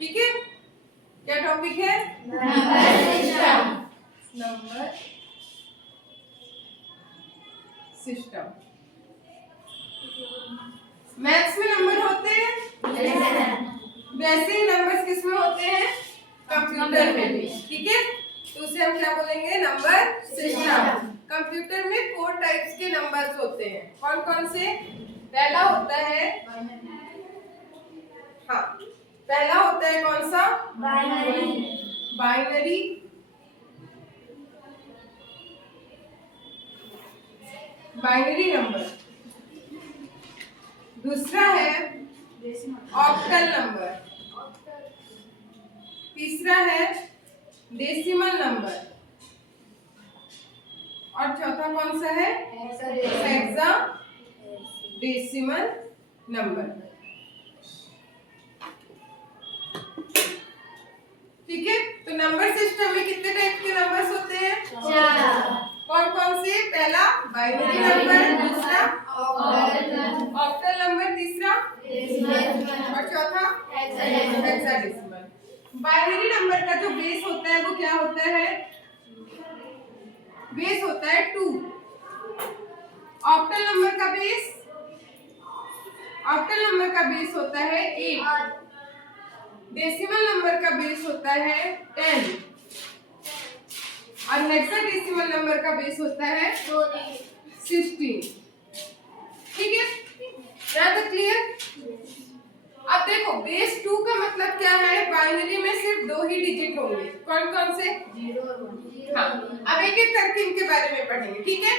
ठीक है, क्या टॉपिक है? Number system. मैथ्स में नंबर होते हैं, वैसे ही नंबर्स किसमें होते हैं? कंप्यूटर में भी। ठीक है, तो उसे हम क्या बोलेंगे? Number system. कंप्यूटर में 4 टाइप्स के नंबर्स होते हैं। कौन कौन से? पहला होता है, हाँ, पहला होता है कौन सा? बाइनरी। Binary number. दूसरा है ऑक्टल नंबर। तीसरा है डेसिमल नंबर। और चौथा कौन सा है? Hexa decimal number. ठीक है, तो नंबर सिस्टम में कितने टाइप के नंबर्स होते हैं? 4। कौन कौन से? पहला बाइनरी नंबर, दूसरा ऑक्टल नंबर, तीसरा और चौथा हेक्साडेसिमल। बाइनरी नंबर का जो बेस होता है वो क्या होता है? बेस होता है 2। ऑक्टल नंबर का बेस, ऑक्टल नंबर का बेस होता है 8। डेसिमल नंबर का बेस होता है 10 और हेक्साडेसिमल नंबर का बेस होता है 16। ठीक है, यहाँ तक क्लियर? अब देखो, बेस 2 का मतलब क्या है? बाइनरी में सिर्फ 2 ही डिजिट होंगे। कौन कौन से? 0 और 1। हाँ, अब एक एक करके इनके बारे में पढ़ेंगे। ठीक है,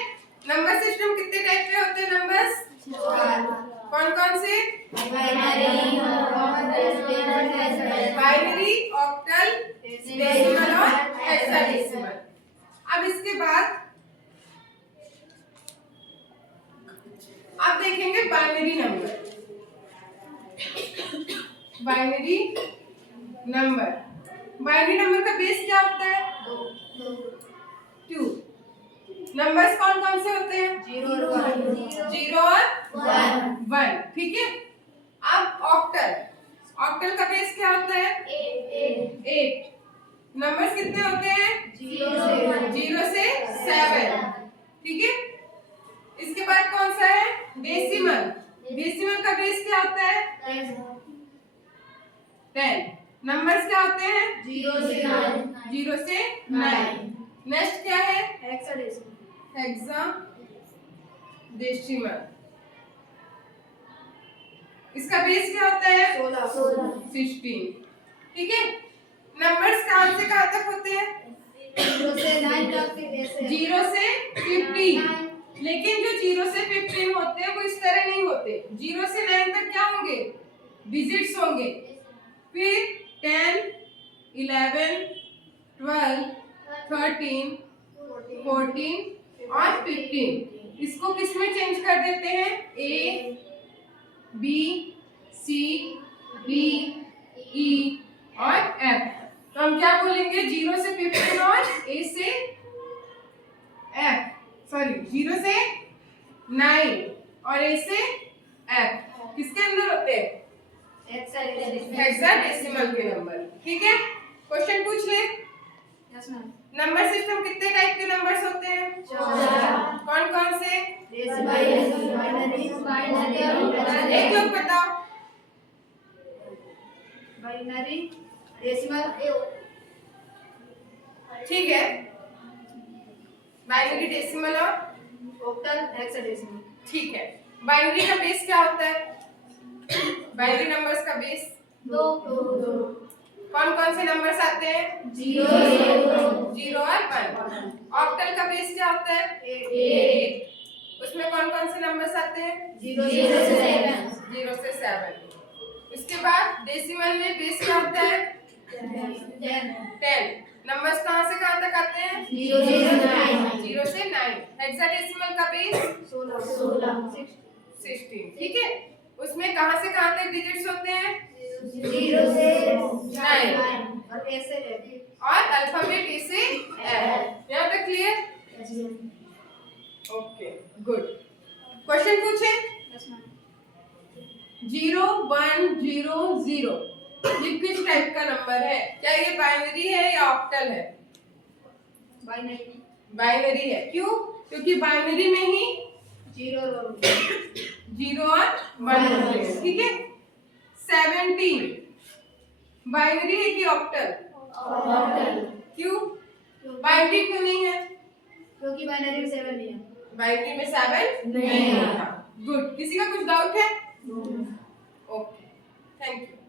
नंबर सिस्टम कितने टाइप के होते हैं? नंबर्स 4। कौन कौन से? बाइनरी, ऑक्टल, डेसिमल और हेक्साडेसिमल। अब इसके बाद अब देखेंगे binary number. Binary number, binary number का बेस क्या होता है? 2। नंबर्स कौन कौन से होते हैं? 0 और 1। ठीक है, अब ऑक्टल, ऑक्टल का बेस क्या होता है? 8। नंबर्स कितने होते हैं? 0 से 7। ठीक है, इसके बाद कौन सा है? डेसिमल। डेसिमल का बेस क्या होता है? 10। नंबर्स क्या होते हैं? 0 से 9। नेक्स्ट क्या है? हेक्साडेसिमल। इसका बेस क्या होता है? 16। ठीक है, नंबर्स कहां से कहां तक होते हैं? 0 से 15। लेकिन जो 0 से 15 होते हैं वो इस तरह नहीं होते। 0 से 9 तक क्या होंगे? डिजिट्स होंगे। फिर 10, 11, 12, 13, 14 और 15। इसको किस में चेंज कर देते हैं? A, B, C, D, E और F। तो हम क्या बोलेंगे? 0 से 15 और A से F, सॉरी 0 से 9 और A से F किसके अंदर होते हैं? हेक्साडेसिमल के नंबर। ठीक है, क्वेश्चन पूछ ले। नंबर सिस्टम कितने टाइप के नंबर्स होते हैं? 4। कौन कौन से? एक लोग बताओ। बाइनरी, डेसिमल, ठीक है, बाइनरी, डेसिमल और ऑक्टल, हेक्साडेसिमल। ठीक है, बाइनरी का बेस क्या होता है? बाइनरी नंबर्स का बेस 2। कौन कौन से नंबर्स आते हैं? 0 और 1। ऑक्टल का बेस क्या होता है? 8। उसमें कौन कौन से नंबर्स आते हैं? 0 से 7। उसके बाद डेसिमल में बेस क्या होता है? 10। नंबर्स कहां से कहां तक आते हैं? 0 से 9। हेक्साडेसिमल का बेस 16। ठीक है, उसमें कहां से कहां तक डिजिट्स होते हैं? 0 से 9 और ऐसे और अल्फाबेट ए से एफ। यहाँ तक क्लियर? Okay, good. क्वेश्चन पूछे? 0, 1, 0, 0 ये किस टाइप का नंबर है? क्या ये बाइनरी है या ऑक्टल है? बाइनरी। बाइनरी है। क्यों? क्योंकि बाइनरी में ही 0 और 1 0 और 1 होते हैं। ठीक है। 17 बाइनरी है कि ऑक्टल? ऑक्टल। क्यों? बाइनरी क्यों नहीं है? क्योंकि बाइनरी में 7 नहीं है। बाइनरी में 7 नहीं है। गुड। किसी का कुछ डाउट है? Okay, thank you.